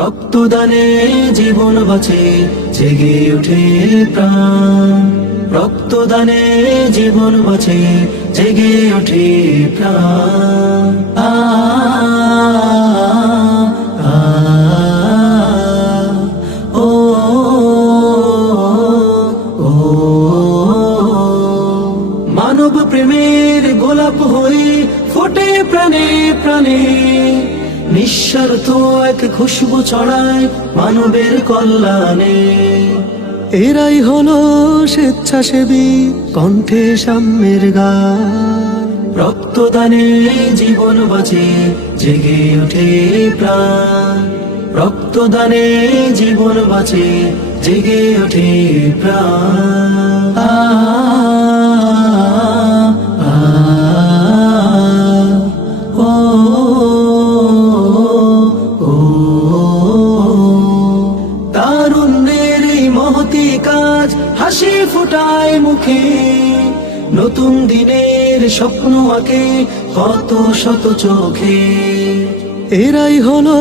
রক্তদানে জীবন বাঁচে জেগে ওঠে প্রাণ, রক্তদানে জীবন বাঁচে জেগে ওঠে প্রাণ। আ আ ও ও মানব প্রেমের গোলাপ হয়ে ফোটে প্রাণে প্রাণে, নিঃস্বার্থ এক খুশবু ছড়ায় মানবের কল্যাণে। এরাই হলো স্বেচ্ছাসেবী কণ্ঠে সাম্যের গান, রক্তদানে জীবন বাঁচে জেগে ওঠে প্রাণ, রক্তদানে জীবন বাঁচে জেগে ওঠে প্রাণ। আ আ ও তারুণ্যের এই মহতি কাজ হাসি ফোটায় মুখে, নতুন দিনের স্বপ্ন আঁকে কত শত চোখে। এরাই হলো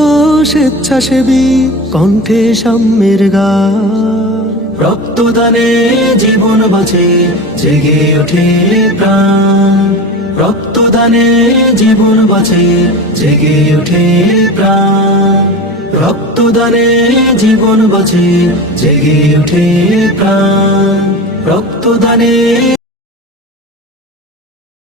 স্বেচ্ছাসেবী কণ্ঠে সাম্যের গান, রক্তদানে জীবন বাঁচে জেগে ওঠে প্রাণ, রক্তদানে জীবন বাঁচে জেগে ওঠে প্রাণ, রক্তদানে জীবন বাঁচে জেগে ওঠে প্রাণ, রক্তদানে